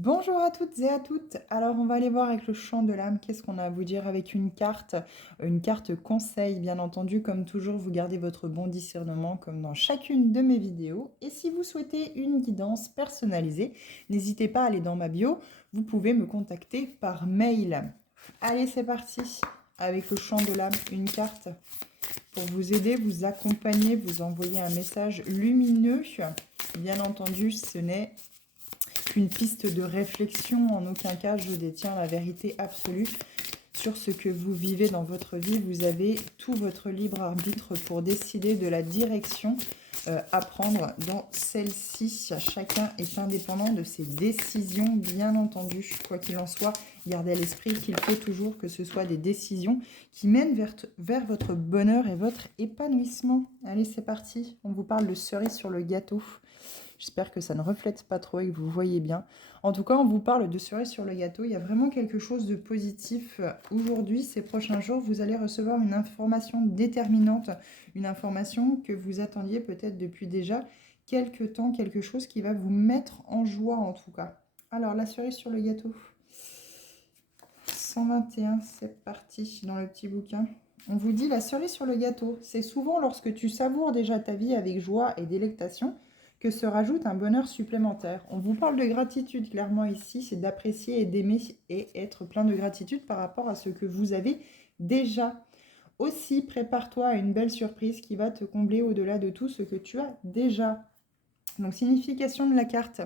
Bonjour à toutes et à toutes. Alors, on va aller voir avec le chant de l'âme. Qu'est-ce qu'on a à vous dire avec une carte conseil, bien entendu. Comme toujours, vous gardez votre bon discernement comme dans chacune de mes vidéos. Et si vous souhaitez une guidance personnalisée, n'hésitez pas à aller dans ma bio. Vous pouvez me contacter par mail. Allez, c'est parti. Avec le chant de l'âme, une carte pour vous aider, vous accompagner, vous envoyer un message lumineux. Bien entendu, ce n'est une piste de réflexion. En aucun cas, je détiens la vérité absolue sur ce que vous vivez dans votre vie. Vous avez tout votre libre arbitre pour décider de la direction à prendre dans celle-ci. Chacun est indépendant de ses décisions, bien entendu. Quoi qu'il en soit, gardez à l'esprit qu'il faut toujours que ce soit des décisions qui mènent vers votre bonheur et votre épanouissement. Allez, c'est parti. On vous parle de cerise sur le gâteau. J'espère que ça ne reflète pas trop et que vous voyez bien. En tout cas, on vous parle de cerise sur le gâteau. Il y a vraiment quelque chose de positif aujourd'hui. Ces prochains jours, vous allez recevoir une information déterminante, une information que vous attendiez peut-être depuis déjà quelque temps, quelque chose qui va vous mettre en joie en tout cas. Alors, la cerise sur le gâteau. 121, c'est parti dans le petit bouquin. On vous dit la cerise sur le gâteau. C'est souvent lorsque tu savoures déjà ta vie avec joie et délectation que se rajoute un bonheur supplémentaire. On vous parle de gratitude clairement ici, c'est d'apprécier et d'aimer et être plein de gratitude par rapport à ce que vous avez déjà. Aussi, prépare-toi à une belle surprise qui va te combler au-delà de tout ce que tu as déjà. Donc, signification de la carte.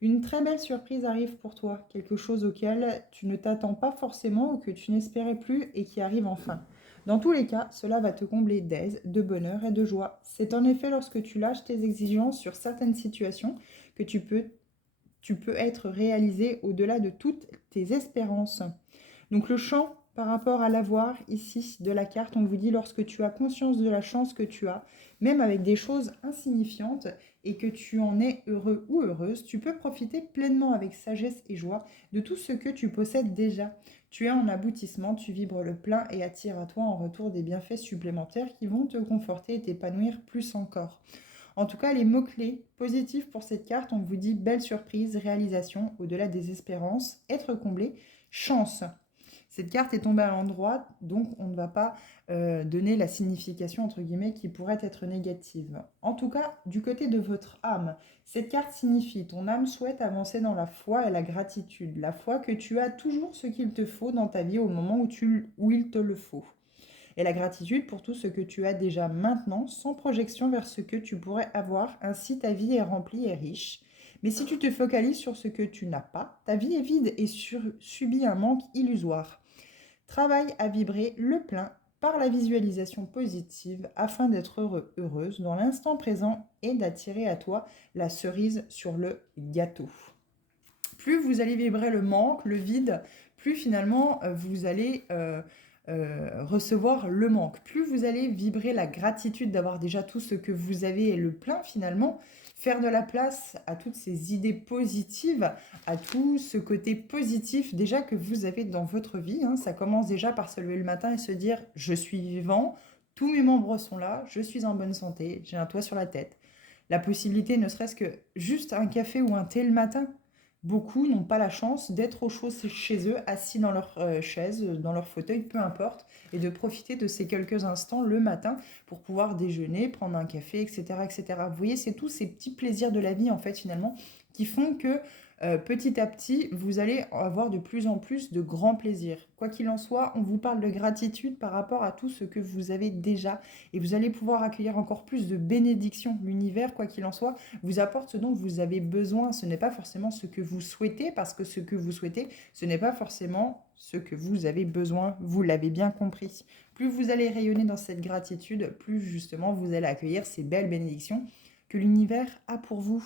Une très belle surprise arrive pour toi, quelque chose auquel tu ne t'attends pas forcément ou que tu n'espérais plus et qui arrive enfin. Dans tous les cas, cela va te combler d'aise, de bonheur et de joie. C'est en effet lorsque tu lâches tes exigences sur certaines situations que tu peux être réalisé au-delà de toutes tes espérances. Donc le chant par rapport à l'avoir ici de la carte, on vous dit lorsque tu as conscience de la chance que tu as, même avec des choses insignifiantes et que tu en es heureux ou heureuse, tu peux profiter pleinement avec sagesse et joie de tout ce que tu possèdes déjà. Tu es en aboutissement, tu vibres le plein et attires à toi en retour des bienfaits supplémentaires qui vont te conforter et t'épanouir plus encore. En tout cas, les mots-clés positifs pour cette carte, on vous dit belle surprise, réalisation, au-delà des espérances, être comblé, chance. Cette carte est tombée à l'endroit, donc on ne va pas donner la signification, entre guillemets, qui pourrait être négative. En tout cas, du côté de votre âme, cette carte signifie ton âme souhaite avancer dans la foi et la gratitude. La foi que tu as toujours ce qu'il te faut dans ta vie au moment où il te le faut. Et la gratitude pour tout ce que tu as déjà maintenant, sans projection vers ce que tu pourrais avoir. Ainsi, ta vie est remplie et riche. Mais si tu te focalises sur ce que tu n'as pas, ta vie est vide et subit un manque illusoire. Travaille à vibrer le plein par la visualisation positive afin d'être heureux, heureuse dans l'instant présent et d'attirer à toi la cerise sur le gâteau. Plus vous allez vibrer le manque, le vide, plus finalement vous allez recevoir le manque. Plus vous allez vibrer la gratitude d'avoir déjà tout ce que vous avez et le plein finalement, faire de la place à toutes ces idées positives, à tout ce côté positif déjà que vous avez dans votre vie. Ça commence déjà par se lever le matin et se dire « je suis vivant, tous mes membres sont là, je suis en bonne santé, j'ai un toit sur la tête ». La possibilité, ne serait-ce que juste un café ou un thé le matin. Beaucoup n'ont pas la chance d'être au chaud chez eux, assis dans leur chaise, dans leur fauteuil, peu importe, et de profiter de ces quelques instants le matin pour pouvoir déjeuner, prendre un café, etc., etc. Vous voyez, c'est tous ces petits plaisirs de la vie, en fait, finalement, qui font que petit à petit, vous allez avoir de plus en plus de grands plaisirs. Quoi qu'il en soit, on vous parle de gratitude par rapport à tout ce que vous avez déjà et vous allez pouvoir accueillir encore plus de bénédictions. L'univers, quoi qu'il en soit, vous apporte ce dont vous avez besoin. Ce n'est pas forcément ce que vous souhaitez parce que ce que vous souhaitez, ce n'est pas forcément ce que vous avez besoin. Vous l'avez bien compris. Plus vous allez rayonner dans cette gratitude, plus justement vous allez accueillir ces belles bénédictions que l'univers a pour vous.